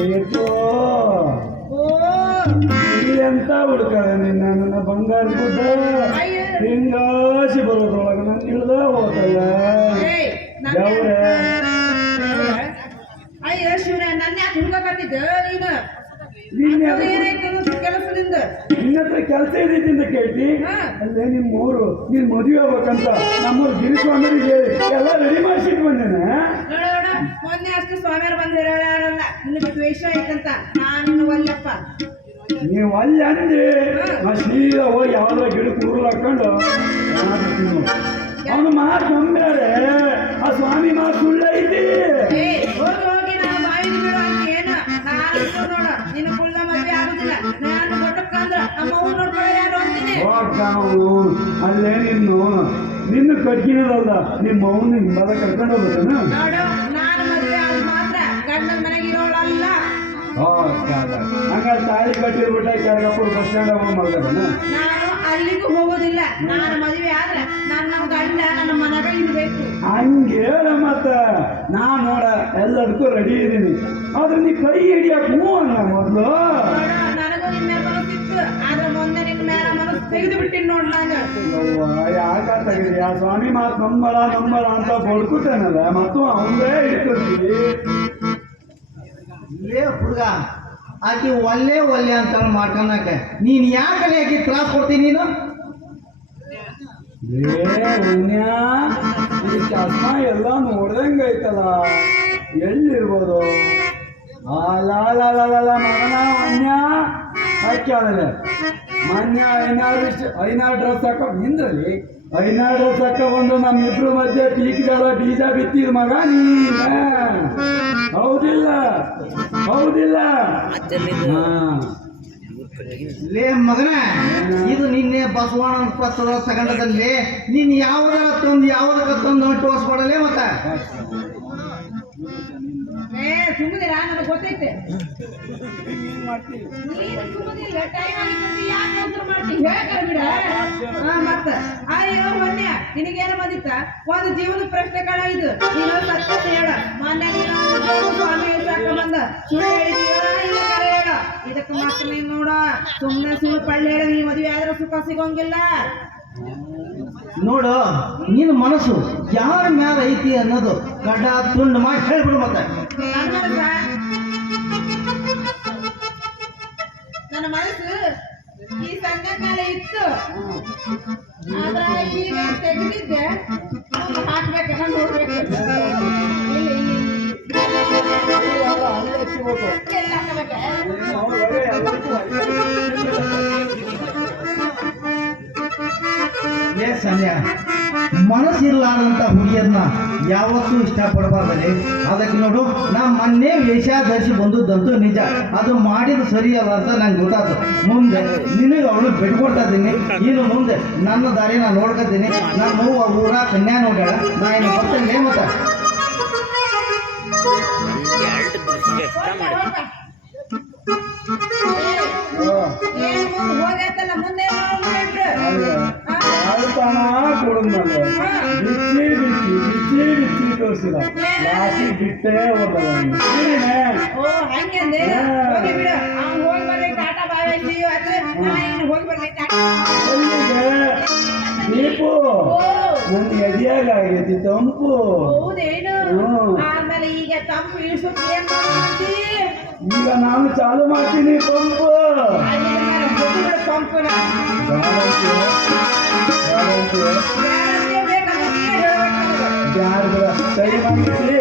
ಏಕೋ ಎಂತ ಹುಡುಕದೆ ನಿನ್ನ ನನ್ನ ಬಂಗಾರ ಗುಡ್ಡ ಹಿಂಗಾಸಿ ಬರೋದ್ರೊಳಗೆ ನನ್ನ ಇಳ್ದ ಹೋದಲ್ಲ ಯಾವ್ರೆ ಅಯ್ಯ ಶಿವನ ನನ್ನ ಯಾಕೆ ಹುಡುಕತ್ತಿದ್ದ ಕೆಲಸದಿಂದ ನಿನ್ನ ಹತ್ರ ಕೆಲಸ ಇದೈತಿ ಅಂತ ಕೇಳ್ತಿ ಅಲ್ಲೇ ನಿಮ್ಮೂರು ನೀನ್ ಮದುವೆ ಆಗ್ಬೇಕಂತ ನಮ್ಮೂರು ಗಿರಿಸ್ವಾಮಿಗೆ ಎಲ್ಲ ರೆಡಿ ಮಾಡಿಸಿಟ್ಟು ಬಂದೇನೆ ಮೊನ್ನೆ ಅಷ್ಟು ಸ್ವಾಮಿಯರು ಬಂದಿರೋಲ್ಲ ನಿನಗೆ ದ್ವೇಷ ಐತಂತ ನಾನು ಒಲ್ಲಪ್ಪ ನೀವು ಅಲ್ಲಿ ಅಂದಿ ನಾ ಸೀದಾ ಹೋಗಿ ಯಾವ್ದಾರ ಗಿಡಕ್ಕೆ ಉರುಳು ಹಾಕೊಂಡು ಅವನು ಮಾತು ನಂಬ್ಯಾರೆ ಆ ಸ್ವಾಮಿ ಮಾತು ಸುಳ್ಳ ಐತಿ ಹೋಗಿ ಹೋಗಿ ನಾನು ಬಾಯಿಗೆ ಬಿಡು ಅಂತ ಏನು ನಾನು ನೋಡ ನಿನ್ನ ಕುಳ್ಳ ಮದುವೆ ಆಗುದಿಲ್ಲ ನಾನು ದೊಡ್ಡಕ್ಕಂದ್ರ ನಮ್ಮ ಅವ್ನು ನೋಡ್ಕೊಳ್ಳೋ ಯಾರು ಅಂತೀನಿ ಅಲ್ಲೇ ನಿನ್ನ ಕಡ್ಗಿನದಲ್ಲ ನಿಮ್ಮ ಅವನು ಬದ ಕರ್ಕೊಂಡು ಹೋಗ್ಬೇಕನ ನೋಡು ನಾನು ಮದುವೆ ಆದ ಮಾತ್ರ ಗಂಡನ ಮನೆಗೆ ಇರೋಳಲ್ಲ ಹಂಗ ತಾಳಿ ಕಟ್ಟಿರ್ಬಿಟ್ಟ ಕೆಳಗಪ್ಪರು ಬಸ್ ಸ್ಟ್ಯಾಂಡ್ ಹೋಗಿ ಮಾಡ್ಬೇಕನ ನಾನು ಅಲ್ಲಿಗೂ ಹೋಗೋದಿಲ್ಲ ನಾನು ಮದುವೆ ಆದ್ರೆ ನನ್ನ ಗಂಡ ನನ್ನ ಮನೆಗೆ ಇರ್ಬೇಕು ಹಂಗೇಳ ಮತ್ತ ನಾ ನೋಡ ಎಲ್ಲದಕ್ಕೂ ರೆಡಿ ಇದೀನಿ ಆದ್ರೆ ನೀ ಕೈ ಹಿಡಿಯಕ್ ಹೂ ಅನ್ನ ಮೊದ್ಲು ನನಗೂ ನಿನ್ನ ಮನಸ್ಸಿತ್ತು ಆದ್ರೆ ಮುಂದೆ ನಿನ್ನ ಮೇಲೆ ಮನಸ್ಸು ತೆಗೆದು ಬಿಟ್ಟಿನಿ ನೋಡ್ ನಾನು ಯಾಕ ತೆಗಿದಿ ಆ ಸ್ವಾಮಿ ಮಾತು ನಂಬಳ ಅಂತ ಬಡ್ಕುತ್ತೇನಲ್ಲ ಮತ್ತು ಅವಂದೇ ಇಟ್ಕೊತೀವಿ ಲೇ ಹುಡುಗ ಆಕಿ ಒಲ್ಲೆ ಒಲ್ಲೆ ಅಂತ ಮಾಡ್ಕೊಳಕ ನೀನ್ ಯಾಕಲೆ ಆಕಿ ತ್ರಾಸ ಕೊಡ್ತೀನಿ ನೀನು ಈ ಚಸ್ಮಾ ಎಲ್ಲ ನೋಡ್ದಂಗ ಐತಲ್ಲ ಎಲ್ಲಿರ್ಬೋದು ಮಗನ ಅನ್ಯ ಹಾಕ್ಯಾವಲ್ಲ ಮಾನ್ಯ ಐನಾರು ಡ್ರೆಸ್ ಹಾಕೋ ನಿಂದ್ರಲ್ಲಿ ಐನಾರು ಡ್ರೆಸ್ ಹಾಕೋ ಬಂದು ನಮ್ಮಿಬ್ರು ಮಧ್ಯೆ ಪೀಕ್ಗಳ ಬೀಜ ಬಿತ್ತಿದ ಮಗ ನೀನ ಹೌದಿಲ್ಲ ಲೇ ಮಗನ ಇದು ನಿನ್ನೆ ಬಸವಣ್ಣನ ಪತ್ರದ ತಗೊಂಡದಲ್ಲಿ ನೀನ್ ಯಾವ್ದಾರ ತಂದು ಯಾವ್ದಕ್ಕ ತಂದು ತೋರ್ಸ್ಕೊಡಲೇ ಮತ್ತ ಸುಮ್ಮನಿರ ನನಗೆ ಗೊತ್ತೈತೆ ಸುಮ್ಮನಿಲ್ಲ ಟೈಮ್ ಆಗಿತ್ತು ಯಾಕೆ ಆನ್ಸರ್ ಮಾಡ್ತೀನಿ ಹೇಳ್ಬಿಡ ಮತ್ತ ಅಯ್ಯೋ ಮೊನ್ನೆ ನಿನಗೇನು ಬಂದಿತ್ತ ಒಂದು ಜೀವನ ಪ್ರಶ್ನೆ ಕಾಣ ಇದು ನೀನು ಸತ್ಯ ಹೇಳ ಮೊನ್ನೆ ನೀನು ಸ್ವಾಮಿ ಸಾಕ ಬಂದ ಸುಳ್ಳು ಹೇಳಿದೀಯ ಇಲ್ಲ ಕರೆ ಹೇಳ ಇದಕ್ಕೆ ಮತ್ತೆ ನೀನು ನೋಡ ಸುಮ್ಮನೆ ಸುಳ್ಳು ಪಳ್ಳಿ ಹೇಳ ನೀ ಮದುವೆ ಆದ್ರೆ ಸುಖ ಸಿಗೋಂಗಿಲ್ಲ ನೋಡು ನಿನ್ನ ಮನಸ್ಸು ಯಾರ ಮ್ಯಾಲ ಐತಿ ಅನ್ನೋದು ಗಡ್ಡ ತುಂಡು ಮಾಡಿ ಹೇಳ್ಬಿಡು ಮತ್ತೆ ನನ್ನ ಮನಸ್ಸು ಈ ಸಂಘ ಮೇಲೆ ಇತ್ತು ಆದ್ರ ಈಗ ತೆಗೆದಿದ್ದೆ ಹಾಕ್ಬೇಕನ್ನ ನೋಡ್ಬೇಕು ಎಲ್ಲ ಹಾಕಬೇಕ ಸಂಧ್ಯಾ ಮನಸ್ಸಿರ್ಲಾರಂತ ಹುಡುಗಿಯರನ್ನ ಯಾವತ್ತೂ ಇಷ್ಟಪಡಬಾರ್ದಲ್ಲಿ ಅದಕ್ಕೆ ನೋಡು ನಾ ಮೊನ್ನೆ ವೇಷ ಧರಿಸಿ ಬಂದದ್ದಂತೂ ನಿಜ ಅದು ಮಾಡಿದ ಸರಿ ಅಲ್ಲ ಅಂತ ನಂಗೆ ಗೊತ್ತಾಯ್ತು ಮುಂದೆ ನಿನಗೆ ಅವಳು ಬಿಟ್ಕೊಡ್ತಾ ಇದ್ದೀನಿ ಇನ್ನು ಮುಂದೆ ನನ್ನ ದಾರಿ ನಾನು ನೋಡ್ಕೊತೀನಿ ನಾನು ಊರ ಕನ್ಯಾ ನೋಡ್ಯಾಳ ನಾ ಏನು ಬರ್ತೇನೆ ಮತ್ತೆ ಹೋಗೈತಲ್ಲ ಮುಂದೆ ಬಿಚ್ಚಿ ತೋರಿಸಿದ ಲಾಸಿ ಬಿಟ್ಟೇ ಹೋಗಲ್ಲ ಹಂಗೆ ಹೋಗಿ ಬಿಡು ಅವ್ನು ಹೋಗಿ ಬರ್ಲಿ ಟಾಟಾ ಬಾಯ್ ಹೋಗಿ ಬರ್ಲಿ ದೀಪು ನನ್ನ ಎದೆಯಾಗ ಆಗೈತಿ ತಂಪು ಹೌದೇನು ಆಮೇಲೆ ಈಗ ತಂಪು ಇಳಿಸೋಕೆ ಏನ್ ಮಾಡ್ತಿ ಈಗ ನಾನು ಚಾಲು ಮಾಡ್ತೀನಿ ತಂಪು ತಂಪು ಯಾರು ಸರಿ ಮಾಡಿಸಿ